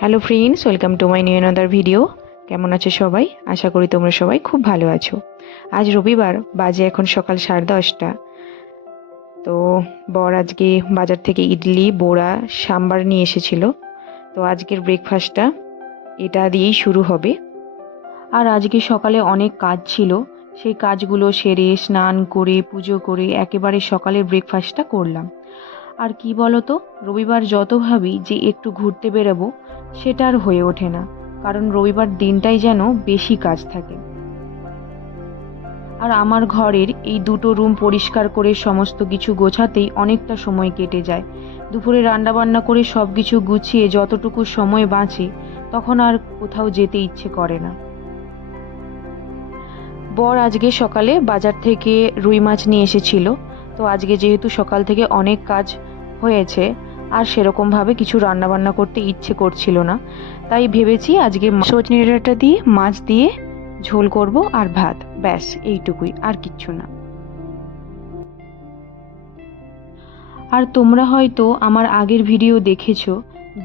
Hello friends, welcome to my new another video. কেমন আছো সবাই? আশা করি তোমরা সবাই খুব ভালো আছো। আজ রবিবার, বাজে এখন সকাল 10:30। তো বর আজকে বাজার থেকে ইডলি, বড়া, সাম্বার নিয়ে এসেছিল। তো আজকের ব্রেকফাস্টটা এটা দিয়েই শুরু হবে। আর আজকে সকালে অনেক কাজ ছিল, সেই কাজগুলো সেরে স্নান করে পুজো করে একেবারে সকালের ব্রেকফাস্টটা করলাম। আর কি বলতো, রবিবার যত ভাবি যে একটু ঘুরতে বেরোবো, সেটা আর হয়ে ওঠে না, কারণ রবিবার দিনটাই যেন বেশি কাজ থাকে। আর আমার ঘরের এই দুটো রুম পরিষ্কার করে সমস্ত কিছু গোছাতেই অনেকটা সময় কেটে যায়। দুপুরে রান্নাবান্না করে সব কিছু গুছিয়ে যতটুকু সময় বাঁচে, তখন আর কোথাও যেতে ইচ্ছে করে না। বর আজকে সকালে বাজার থেকে রুই মাছ নিয়ে এসেছিল। তো আজকে যেহেতু সকাল থেকে অনেক কাজ হয়েছে, আর সেরকমভাবে কিছু রান্নাবান্না করতে ইচ্ছে করছিল না, তাই ভেবেছি আজকে সজনে ডাঁটা দিয়ে মাছ দিয়ে ঝোল করব আর ভাত, ব্যাস এইটুকুই, আর কিচ্ছু না। আর তোমরা হয়তো আমার আগের ভিডিও দেখেছো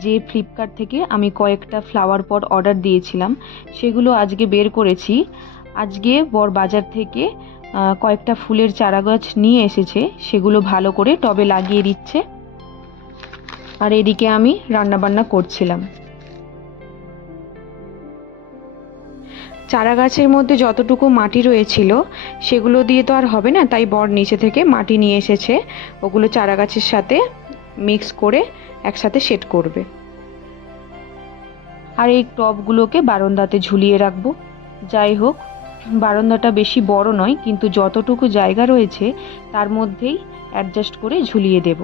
যে ফ্লিপকার্ট থেকে আমি কয়েকটা ফ্লাওয়ার পট অর্ডার দিয়েছিলাম, সেগুলো আজকে বের করেছি। আজকে বর বাজার থেকে কয়েকটা ফুলের চারা গাছ নিয়ে এসেছে, সেগুলো ভালো করে টবে লাগিয়ে দিচ্ছে। আর এদিকে আমি রান্নাবান্না করছিলাম। চারা গাছের মধ্যে যতটুকু মাটি রয়েছিল সেগুলো দিয়ে তো আর হবে না, তাই বর নিচে থেকে মাটি নিয়ে এসেছে, ওগুলো চারা গাছের সাথে মিক্স করে একসাথে সেট করবে। আর এই টবগুলোকে বারান্দাতে ঝুলিয়ে রাখবো। যাই হোক, বারান্দাটা বেশি বড় নয়, কিন্তু যতটুকু জায়গা রয়েছে তার মধ্যেই অ্যাডজাস্ট করে ঝুলিয়ে দেব।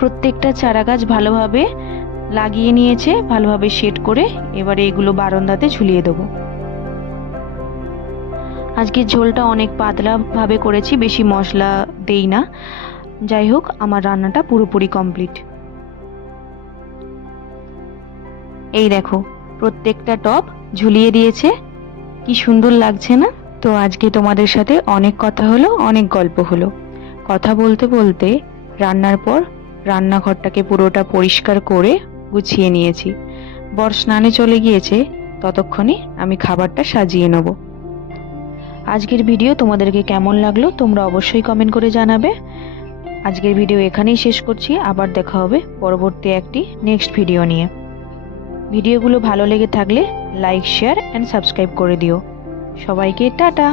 প্রত্যেকটা চারা গাছ ভালোভাবে লাগিয়ে নিয়েছে, ভালোভাবে সেট করে এবারে এগুলো বারান্দাতে ঝুলিয়ে দেবো। আজকে ঝোলটা অনেক পাতলা ভাবে করেছি, বেশি মশলা দেই না। যাই হোক, আমার রান্নাটা পুরোপুরি কমপ্লিট। এই দেখো, প্রত্যেকটা টব ঝুলিয়ে দিয়েছে, কি সুন্দর লাগছে না? তো আজকে তোমাদের সাথে অনেক কথা হলো, অনেক গল্প হলো। কথা বলতে বলতে রান্নার পর রান্নাঘরটাকে পুরোটা পরিষ্কার করে গুছিয়ে নিয়েছি। বর স্নানে চলে গিয়েছে, ততক্ষণে আমি খাবারটা সাজিয়ে নেব। আজকের ভিডিও তোমাদেরকে কেমন লাগলো তোমরা অবশ্যই কমেন্ট করে জানাবে। আজকের ভিডিও এখানেই শেষ করছি, আবার দেখা হবে পরবর্তী একটি নেক্সট ভিডিও নিয়ে। ভিডিওগুলো ভালো লেগে থাকলে লাইক, শেয়ার অ্যান্ড সাবস্ক্রাইব করে দিও। সবাইকে টাটা।